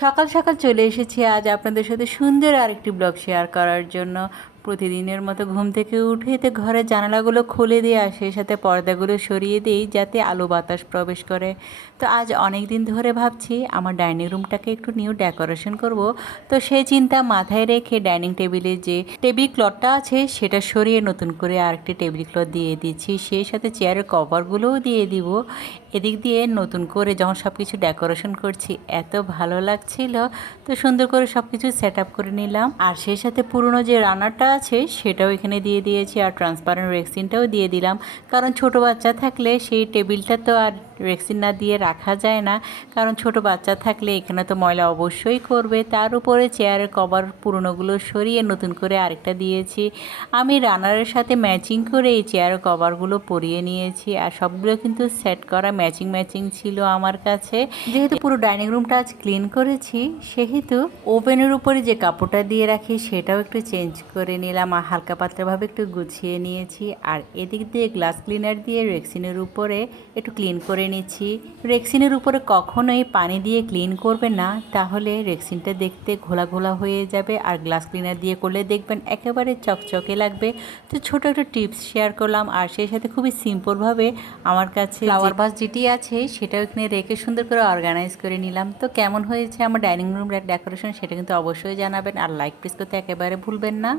সকাল সকাল চলে এসেছি আজ আপনাদের সাথে সুন্দর আরেকটি ব্লগ শেয়ার করার জন্য। প্রতিদিনের মতো ঘুম থেকে উঠে তো ঘরের জানালাগুলো খুলে দিয়ে আর সেই সাথে পর্দাগুলো সরিয়ে দিই যাতে আলো বাতাস প্রবেশ করে। তো আজ অনেক দিন ধরে ভাবছি আমার ডাইনিং রুমটাকে একটু নিউ ডেকোরেশন করব। তো সেই চিন্তা মাথায় রেখে ডাইনিং টেবিলে যে টেবিল ক্লথটা আছে সেটা সরিয়ে নতুন করে আরেকটি টেবিল ক্লথ দিয়ে দিচ্ছি, সেই সাথে চেয়ারের কভারগুলোও দিয়ে দিব। এদিক দিয়ে নতুন করে যখন সব কিছু ডেকোরেশন করছি এত ভালো লাগছিল, তো সুন্দর করে সব কিছু সেট আপ করে নিলাম। আর সেই সাথে পুরনো যে রানারটা আছে সেটাও এখানে দিয়ে দিয়েছি আর ট্রান্সপারেন্ট রেক্সিনটাও দিয়ে দিলাম, কারণ ছোট বাচ্চা থাকলে সেই টেবিলটা তো আর রেক্সিন না দিয়ে রাখা যায় না, কারণ ছোট বাচ্চা থাকলে এখানে তো ময়লা অবশ্যই করবে। তার উপরে চেয়ারের কভার পুরনোগুলো সরিয়ে নতুন করে আরেকটা দিয়েছি। আমি রানারের সাথে ম্যাচিং করে এই চেয়ারের কভারগুলো পরিয়ে নিয়েছি আর সবগুলো কিন্তু সেট করা ম্যাচিং ম্যাচিং ছিল আমার কাছে। যেহেতু পুরো ডাইনিং রুমটা আজ ক্লিন করেছি সেহেতু ওভেনের উপরে যে কাপড়টা দিয়ে রাখি সেটাও একটু চেঞ্জ করে নিলাম আর হালকা পাতলাভাবে একটু গুছিয়ে নিয়েছি। আর এদিক দিয়ে গ্লাস ক্লিনার দিয়ে রেক্সিনের উপরে একটু ক্লিন করে নিচ্ছি। রেক্সিনের উপরে কখনোই পানি দিয়ে ক্লিন করবে না, তাহলে রেক্সিনটা দেখতে ঘোলা ঘোলা হয়ে যাবে, আর গ্লাস ক্লিনার দিয়ে করলে দেখবেন একেবারে চকচকে লাগবে। তো ছোট একটা টিপস শেয়ার করলাম আর সেই সাথে খুবই সিম্পলভাবে আমার কাছে ফ্লাওয়ার ভাস যেটি আছে সেটাও এখানে রেখে সুন্দর করে অর্গানাইজ করে নিলাম। তো কেমন হয়েছে আমার ডাইনিং রুম ডেকোরেশন সেটা কিন্তু অবশ্যই জানাবেন আর লাইক প্রেস করতে একেবারে ভুলবেন না।